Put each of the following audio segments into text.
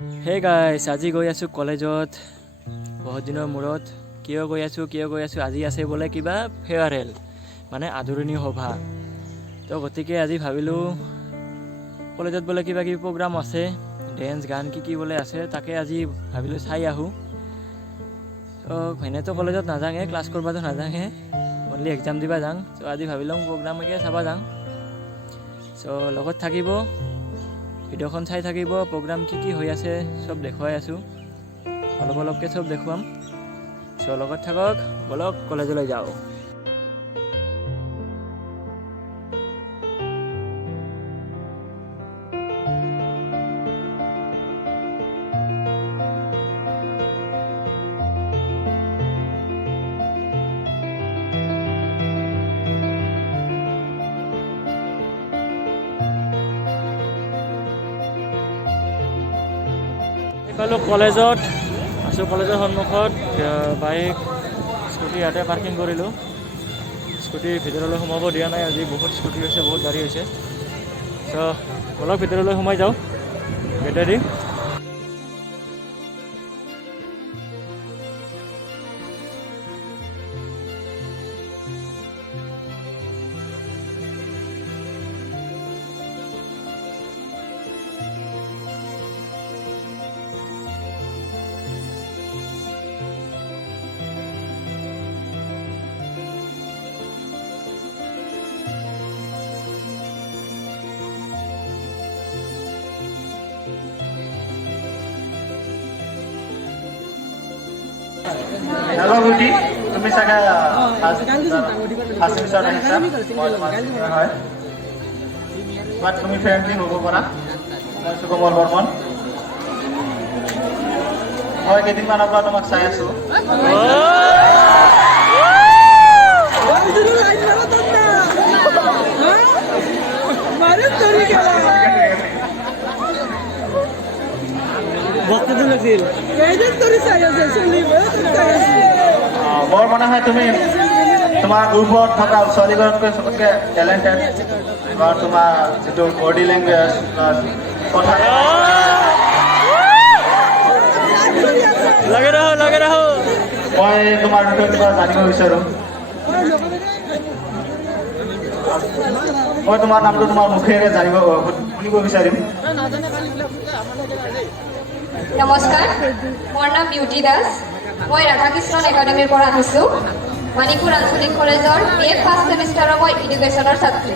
হে গাইছ, আজি গৈ আছোঁ কলেজত বহুত দিনৰ মূৰত। কিয় গৈ আছোঁ আজি আছে বোলে কিবা ফেয়াৰৱেল, মানে আদৰণি সভা। তো গতিকে আজি ভাবিলোঁ কলেজত বোলে কিবা কিবি প্ৰগ্ৰাম আছে, ডেন্স গান কি বোলে আছে, তাকে আজি ভাবিলোঁ চাই আহোঁ। তো এনেতো কলেজত নাযাঙে, ক্লাছ কৰিবতো নাযাঙে, অনলি এক্সাম দিবা যাওঁ। চ' আজি ভাবিলোঁ প্ৰগ্ৰামকে চাব যাওঁ। চ' লগত থাকিব, ভিডিঅ'খন চাই থাকিব, প্ৰগ্ৰাম কি হৈ আছে চব দেখুৱাই আছোঁ, অলপকৈ চব দেখুৱাম। চ' লগত থাকক, বলক কলেজলৈ যাওঁ। এইফালে কলেজত আছোঁ, কলেজৰ সন্মুখত বাইক স্কুটি ইয়াতে পাৰ্কিং কৰিলোঁ। স্কুটি ভিতৰলৈ সোমাব দিয়া নাই, আজি বহুত স্কুটি হৈছে, বহুত গাড়ী হৈছে। চ' অলপ ভিতৰলৈ সোমাই যাওঁ গেটেদি। Hello, Rudy. তুমি চাগে ফাৰ্ষ্ট ছেমিষ্টাৰত আহিছা? হয়। বাট তুমি ফ্ৰেণ্ডলি হ'ব পাৰা। মই সুকমল বৰ্মন। মই কেইদিনমানৰ পৰা তোমাক চাই আছোঁ। বৰ মনে হয় তুমি তোমাৰ গ্ৰুপত থকা ছোৱালীগৰাকীতকৈ চবতকৈ টেলেণ্টেড, বা তোমাৰ যিটো বডি লেংগুৱেজ, কথা মই তোমাৰ বিষয়ে কিবা জানিব বিচাৰোঁ। মই তোমাৰ নামটো তোমাৰ মুখেৰে শুনিব বিচাৰিম। নমস্কাৰ, মোৰ নাম বিউটি দাস। মই ৰাধাকৃষ্ণন একাডেমীৰ পৰা আহিছোঁ। মানিকপুৰ আঞ্চলিক কলেজৰ BA ফাৰ্ষ্ট ছেমিষ্টাৰৰ মই এডুকেশ্যনৰ ছাত্ৰী।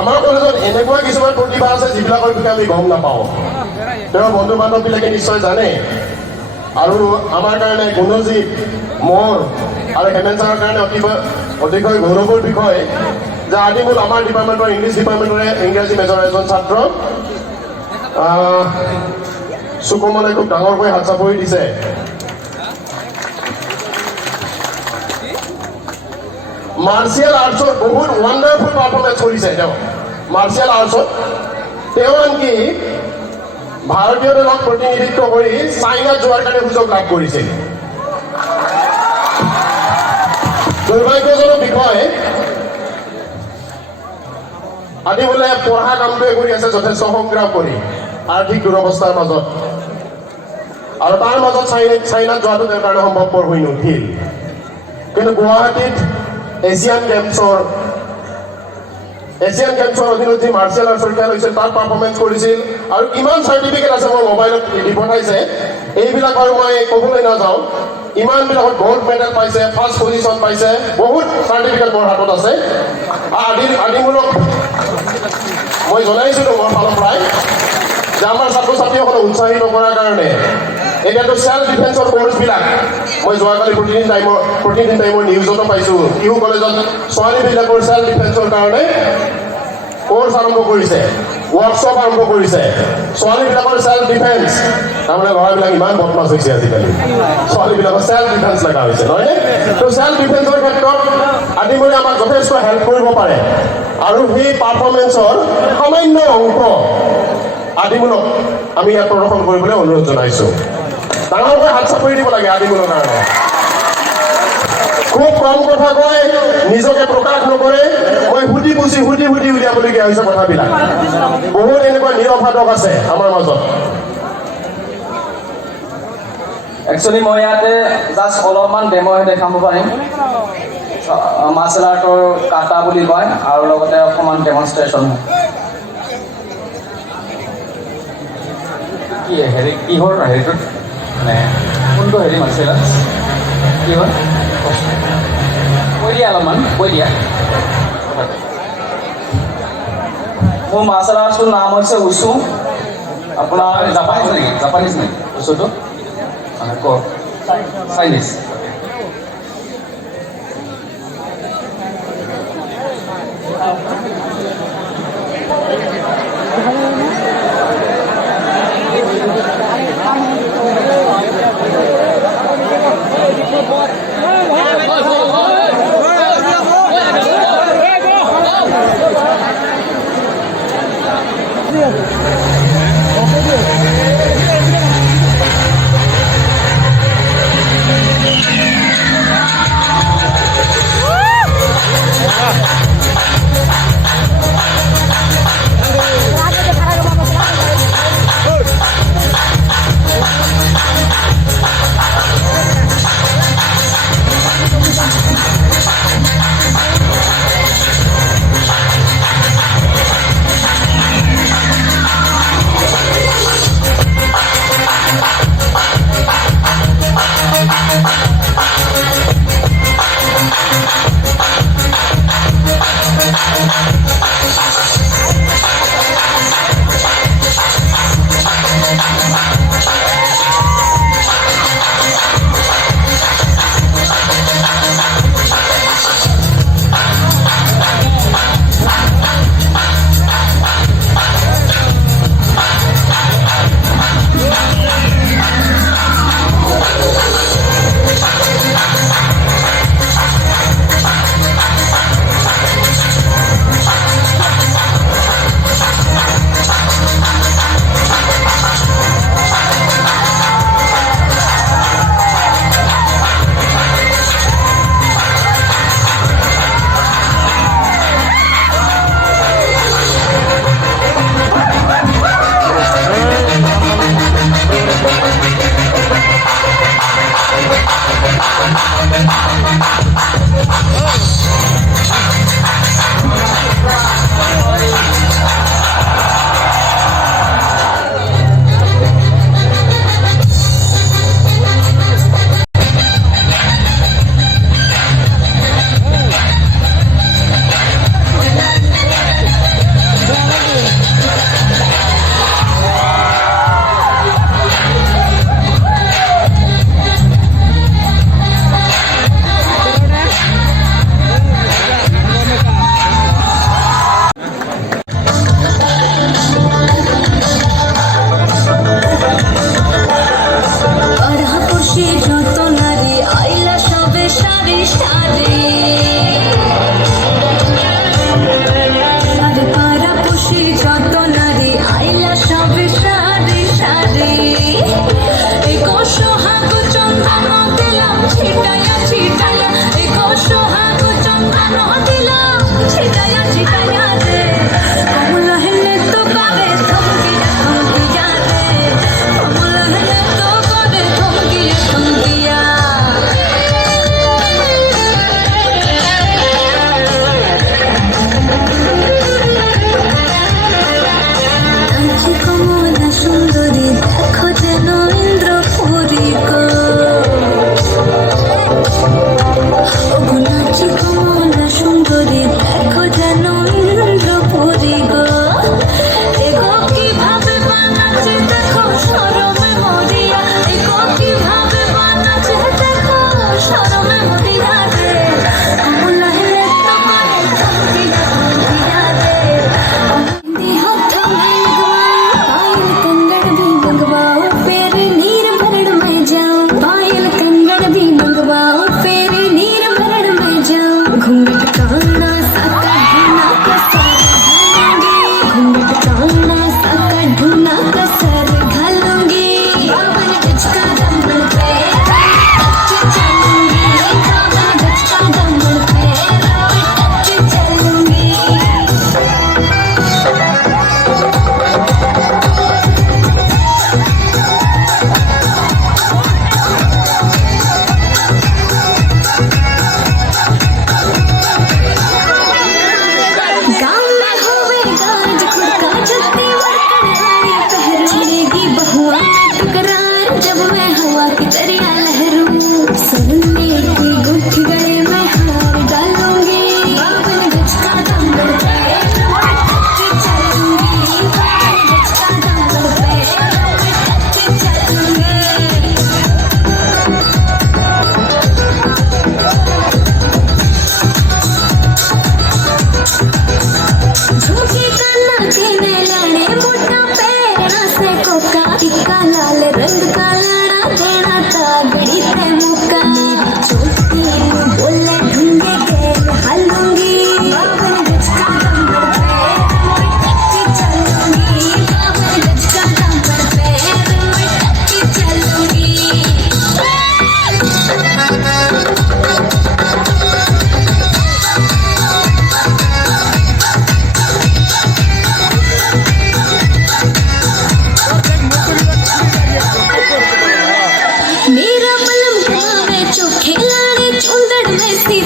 আমাৰ কলেজত এনেকুৱা কিছুমান প্ৰতিভা আছে যিবিলাকৰ বিষয়ে আমি গম নাপাওঁ। তেওঁৰ বন্ধু বান্ধৱবিলাকে নিশ্চয় জানে। আৰু আমাৰ কাৰণে গুণজিৎ, মোৰ আৰু হেমেন ছাৰৰ কাৰণে অতিশয় গৌৰৱৰ বিষয় যে আদিমূল আমাৰ ডিপাৰ্টমেণ্টৰ ইংলিছ ডিপাৰ্টমেণ্টৰে ইংৰাজী মেজৰ এজন ছাত্ৰ সুকমলে খুব ডাঙৰকৈ হাত চাপৰি দিছে। মাৰ্চিয়েল আৰ্টছত বহুত ৱাণ্ডাৰফুল পাৰফৰ্মেঞ্চ কৰিছে তেওঁ। মাৰ্চিয়েল আৰ্টছত তেওঁ আনকি ভাৰতীয় দলক প্ৰতিনিধিত্ব কৰি চাইনাত যোৱাৰ কাৰণে সুযোগ লাভ কৰিছিল। দুৰ্ভাগ্যজনক বিষয়, আদি বোলে পঢ়া কামটোৱে কৰি আছে যথেষ্ট সংগ্ৰাম কৰি আৰ্থিক দুৰৱস্থাৰ মাজত, আৰু তাৰ মাজত চাইনাত যোৱাটো তেওঁৰ কাৰণে সম্ভৱপৰ হৈ নুঠিল। কিন্তু গুৱাহাটীত এছিয়ান গেমছৰ অধীনত যি মাৰ্চিয়েল আৰ্টছৰ খেল হৈছিল তাত পাৰফৰ্মেঞ্চ কৰিছিল। আৰু কিমান চাৰ্টিফিকেট আছে মোৰ মোবাইলত দি পঠাইছে, এইবিলাক বাৰু মই ক'বলৈ নাযাওঁ। ইমানবিলাকত গ'ল্ড মেডেল পাইছে, ফাৰ্ষ্ট পজিশ্যন পাইছে, বহুত চাৰ্টিফিকেট মোৰ হাতত আছে। আদিমূলক মই জনাইছিলোঁ মোৰ ফালৰ পৰাই যে আমাৰ ছাত্ৰ ছাত্ৰীসকলক উৎসাহিত কৰাৰ কাৰণে এতিয়াতো চেল্ফ ডিফেন্সৰ কোৰ্চবিলাক মই যোৱাকালি প্ৰতিদিন টাইমৰ নিউজতো পাইছোঁ টিহু কলেজত ছোৱালীবিলাকৰ চেল্ফ ডিফেন্সৰ কাৰণে কোৰ্চ আৰম্ভ কৰিছে, ৱৰ্কশ্বপ আৰম্ভ কৰিছে। ছোৱালীবিলাকৰ চেল্ফ ডিফেন্স, তাৰমানে ল'ৰাবিলাক ইমান বদমাছ হৈছে আজিকালি, ছোৱালীবিলাকৰ চেল্ফ ডিফেন্স লগা হৈছে নহয়নে? তো চেল্ফ ডিফেন্সৰ ক্ষেত্ৰত আদিমণি আমাক যথেষ্ট হেল্প কৰিব পাৰে আৰু সেই পাৰফৰ্মেঞ্চৰ সামান্য অংশ আদিমূলক আমি ইয়াত প্ৰদৰ্শন কৰিবলৈ অনুৰোধ জনাইছোঁ। ডাঙৰকৈ হাত চাপৰি দিব লাগে আদিমূলৰ কাৰণে। খুব কম কথা কয়, নিজকে প্ৰকাশ নকৰে। মই সুধি পুচি উলিয়াবলগীয়া হৈছে কথাবিলাক। বহুত এনেকুৱা নিৰভাদক আছে আমাৰ মাজত। একচুৱেলি মই ইয়াতে জাষ্ট অলপমান ডেম'হে দেখাব পাৰিম। মাৰ্চেল আৰ্টৰ কাটা বুলি কয় আৰু লগতে অকণমান ডেমনষ্ট্ৰেশ্যন। কি হেৰি কিহৰ হেৰিটোত মানে কোনটো হেৰি মাৰ্চেল আৰ্ট কি হয় কৈ দিয়া অলপমান কৈ দিয়া। মোৰ মাৰ্চেল আৰ্টছটোৰ নাম হৈছে উচু। আপোনাৰ জাপানিজ নেকি? জাপানিজ নেকি উচুটো? কওক চাইনিজ।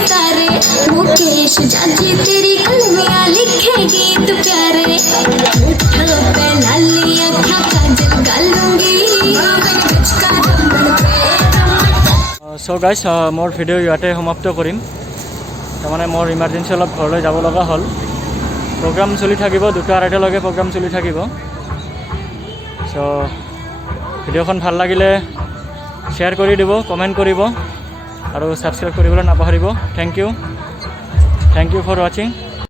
सितारे मुकेश जाजी तेरी कलमियां लिखे गीत प्यारे उठो पे लाली अखा काजल गालूंगी চ' গাইজ মোৰ ভিডিঅ' ইয়াতে সমাপ্ত কৰিম তাৰমানে মোৰ ইমাৰ্জেঞ্চি অলপ ঘৰলৈ যাব লগা হ'ল প্ৰগ্ৰাম চলি থাকিব 2-2:30লৈকে প্ৰগ্ৰাম চলি থাকিব চ' ভিডিঅ'খন ভাল লাগিলে শ্বেয়াৰ কৰি দিব কমেণ্ট কৰিব আৰু ছাবস্ক্ৰাইব কৰিবলৈ নাপাহৰিব থেংক ইউ ফৰ ৱাচিং